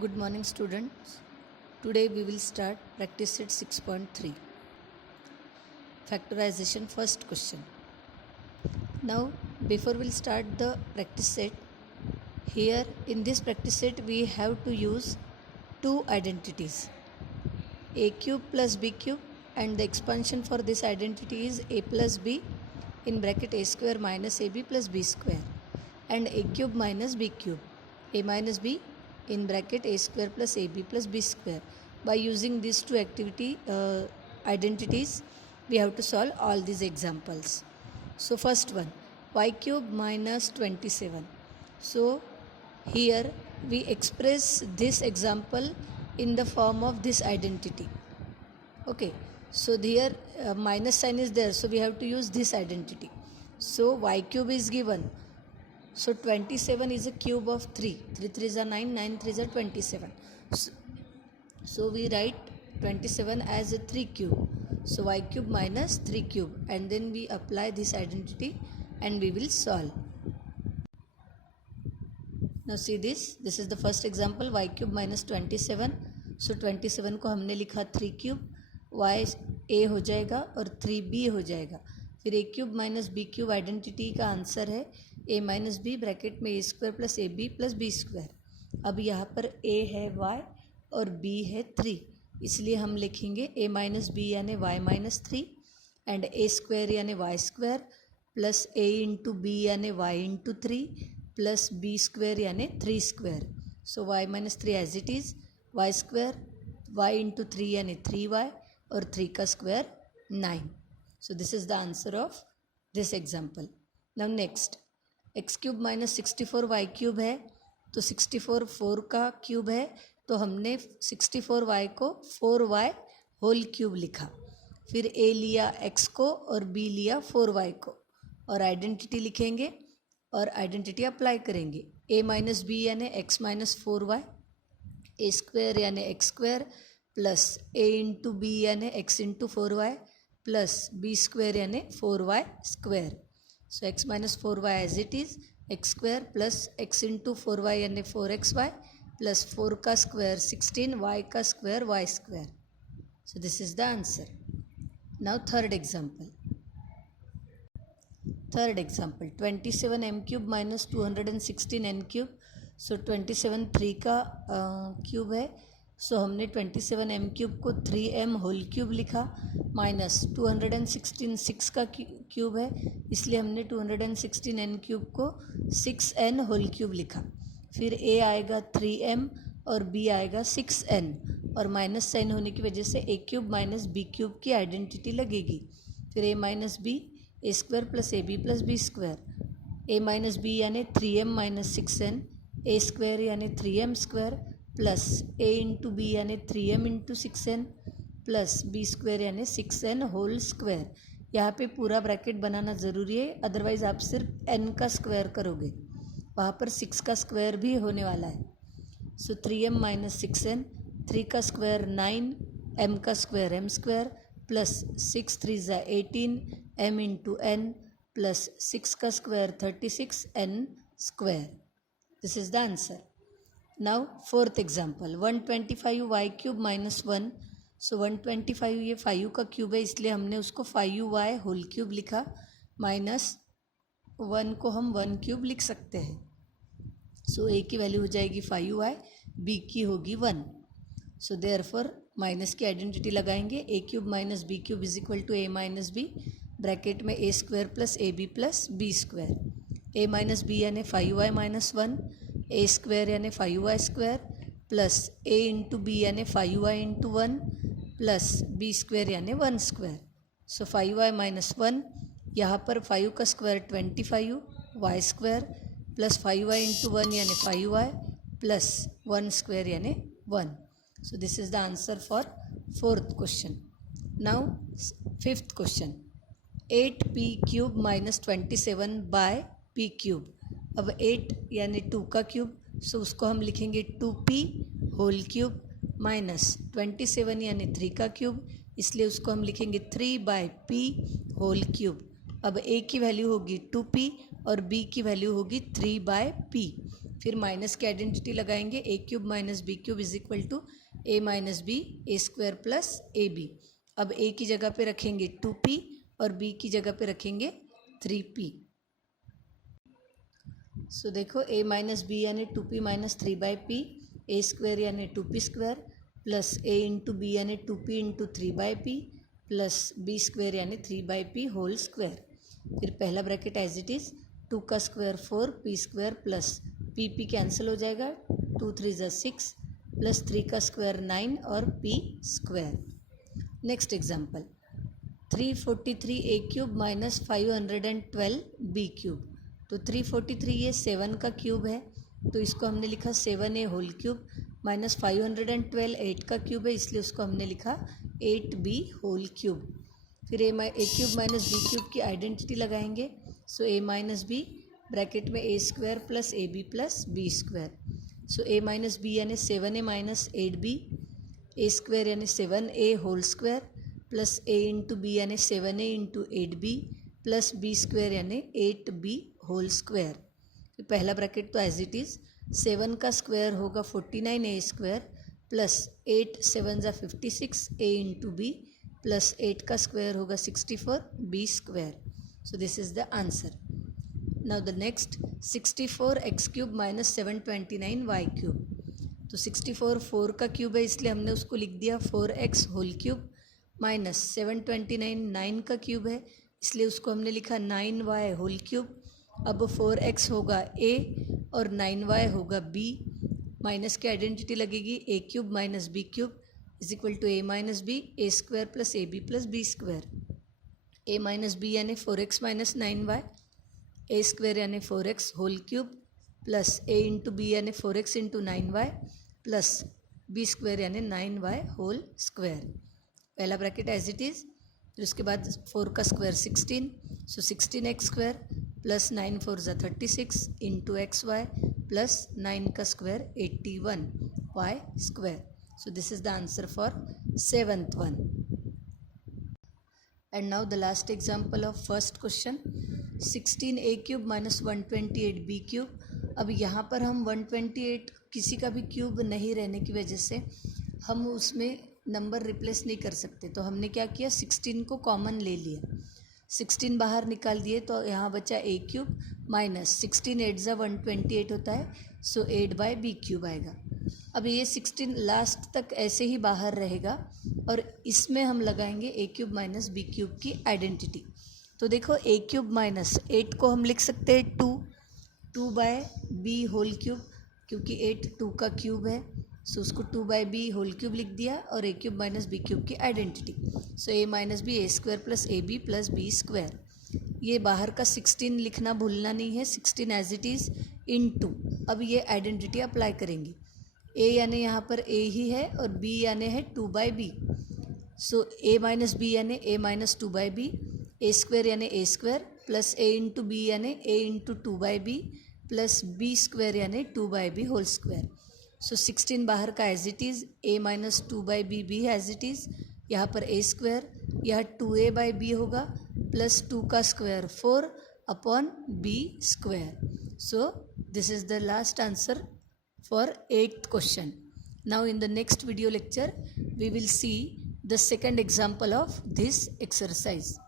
Good morning, students. Today we will start practice set 6.3 factorization. First question. Now, before we'll start the practice set, here in this practice set we have to use two identities, a cube plus b cube, and the expansion for this identity is a plus b in bracket a square minus ab plus b square, and a cube minus b cube, a minus b in bracket a square plus ab plus b square. By using these two identities, we have to solve all these examples. So first one, y cube minus 27. So here we express this example in the form of this identity. Okay, so here minus sign is there, so we have to use this identity. So y cube is given. So 27 is a cube of 3. 3 3s are 9, 9 3s are 27. So we write 27 as a 3 cube. So y cube minus 3 cube, and then we apply this identity and we will solve. Now see this is the first example, y cube minus 27. So 27 को हमने लिखा 3 cube, y a हो जाएगा और 3b हो जाएगा. फिर a cube minus b cube identity का आंसर है a माइनस बी ब्रैकेट में a square plus a b plus b square. अब यहाँ पर a है y और b है 3, इसलिए हम लिखेंगे a माइनस बी यानी y minus 3 and a square यानी y square plus a into b यानी y into 3 plus b square यानी 3 square. So y minus 3 as it is, y square y into 3 यानी 3y और 3 का square 9. So this is the answer of this example. Now next, x cube minus 64 y cube है, तो 64 4 का cube है, तो हमने 64y को 4y होल क्यूब लिखा. फिर a लिया x को और b लिया 4y को, और आइडेंटिटी लिखेंगे और आइडेंटिटी अप्लाई करेंगे. a माइनस बी यानी x minus 4y, a square यानी x square plus a into b यानी x into 4y plus b square यानी 4y square. So x minus 4y as it is, x square plus x into 4y यानी 4xy plus 4 का square 16, y का square y square. So this is the answer. Now third example 27 m cube minus 216 n cube. सो 27 3 का cube है, सो हमने 27 m cube को 3m whole cube लिखा, minus 216 6 का cube है, इसलिए हमने 216 n क्यूब को 6n होल क्यूब लिखा. फिर a आएगा 3m और b आएगा 6n, और माइनस साइन होने की वजह से a cube minus b cube की आइडेंटिटी लगेगी. फिर a minus b a square plus a b plus b square, a minus b यानी 3m minus 6n, a square यानी 3m square plus a into b यानी 3m into 6n plus b square यानी 6n whole square. यहाँ पे पूरा bracket बनाना ज़रूरी है, otherwise आप सिर्फ n का स्क्वायर करोगे, वहाँ पर 6 का स्क्वायर भी होने वाला है. सो 3m माइनस 6n, 3 का स्क्वायर 9, m का स्क्वायर m स्क्वायर प्लस 6 3 ज़ा 18 m इंटू n प्लस 6 का square 36 n square. This is the answer. Now fourth example 125 y cube minus 1. सो 125 ये 5 का क्यूब है, इसलिए हमने उसको 5y होल क्यूब लिखा, माइनस 1 को हम 1 क्यूब लिख सकते हैं. सो a की वैल्यू हो जाएगी 5y, b की होगी 1. सो देयरफॉर माइनस की आइडेंटिटी लगाएंगे, a cube minus b cube is equal to a minus b bracket में a square plus a b plus b square. a minus b यानी 5y minus 1, a square यानी 5y square plus a into b यानी 5y into 1 plus b square यानी 1 square. सो 5y minus 1, यहाँ पर 5 का square 25 y square plus 5y into 1 यानी 5y plus 1 square यानी 1. So this is the answer for fourth question. Now fifth question 8p cube minus 27 by p cube. अब 8 यानी 2 का cube, सो उसको हम लिखेंगे 2p होल क्यूब माइनस 27 यानी 3 का क्यूब, इसलिए उसको हम लिखेंगे 3 बाय p होल क्यूब. अब a की वैल्यू होगी 2p और b की वैल्यू होगी 3 बाय p. फिर माइनस की आइडेंटिटी लगाएंगे, a cube minus b cube is equal to a minus b a square plus a b. अब ए की जगह पे रखेंगे 2p और बी की जगह पे रखेंगे 3p। सो देखो a माइनस बी यानी 2p माइनस 3/p, ए स्क्वायर यानी 2p स्क्वायर प्लस a इंटू बी यानी 2p into 3/p plus b square यानी 3/p होल स्क्वायर। फिर पहला ब्रैकेट एज इट इज़, 2 का square 4 p square plus p cancel हो जाएगा, 2 3 ज़ा 6 प्लस 3 का स्क्वायर 9 और p स्क्वायर। नेक्स्ट एग्जाम्पल 343 ए क्यूब माइनस 512 बी क्यूब। तो 343 ये 7 का क्यूब है, तो इसको हमने लिखा 7a होल क्यूब माइनस 512 8 का क्यूब है, इसलिए उसको हमने लिखा 8b होल क्यूब। फिर a cube minus b cube की आइडेंटिटी लगाएंगे। So a minus b bracket में a square plus a b plus b square. So a minus b यानी 7a minus 8b, a square यानी 7a whole square plus a into b यानी 7a into 8b plus b square यानी 8b whole square. पहला bracket तो as it is, 7 का square होगा 49a square plus 8 7 ज़ा 56 a into B plus 8 का square होगा 64 b square. So this is the answer. Now the next 64 x cube minus 729 y cube. तो 64 4 का cube है, इसलिए हमने उसको लिख दिया 4x होल क्यूब माइनस 729 9 का क्यूब है, इसलिए उसको हमने लिखा 9y होल क्यूब। अब 4x होगा a और 9y होगा b, माइनस की आइडेंटिटी लगेगी, a cube minus b cube is equal to a minus b a square plus a b plus b square. A minus b यानी 4x minus 9y, a square यानी 4x whole cube plus a into b यानी 4x into 9y plus b square यानी 9y whole square. पहला bracket as it is, फिर उसके बाद 4 का square 16, सो 16x square plus 9 4 ज़ा 36 इंटू एक्स वाई प्लस 9 का square 81 y square. So this is the answer for 7th one. And now the last example of first question, 16a cube minus 128 b cube. अब यहाँ पर हम 128 किसी का भी cube नहीं रहने की वजह से हम उसमें नंबर रिप्लेस नहीं कर सकते, तो हमने क्या किया 16 को कॉमन ले लिया, 16 बाहर निकाल दिए, तो यहाँ बचा a क्यूब माइनस 16 8 ज़ा 128 होता है, सो 8/b क्यूब आएगा। अब ये 16 लास्ट तक ऐसे ही बाहर रहेगा और इसमें हम लगाएंगे a cube minus b cube की आइडेंटिटी। तो देखो a क्यूब माइनस 8 को हम लिख सकते हैं 2/b होल क्यूब, क्योंकि 8 2 का क्यूब है, सो उसको 2/b होल क्यूब लिख दिया और a cube minus b cube की identity. So a minus b a square plus a b plus b square. ये बाहर का 16 लिखना भूलना नहीं है, 16 एज इट इज़ इनटू, अब ये आइडेंटिटी अप्लाई करेंगे, a यानी यहाँ पर a ही है और b यानी है 2/b, सो a माइनस बी यानी a minus 2/b, a square यानी a square plus a into b यानी a into 2/b plus b square यानी 2/b होल स्क्वायर। सो 16 बाहर का as it is, a minus 2/b भी है as it is, यहाँ पर a स्क्वायर, यह 2a/b होगा प्लस 2 का square 4 upon b square. So this is the last answer for 8th question. Now in the next video lecture we will see the second example of this exercise.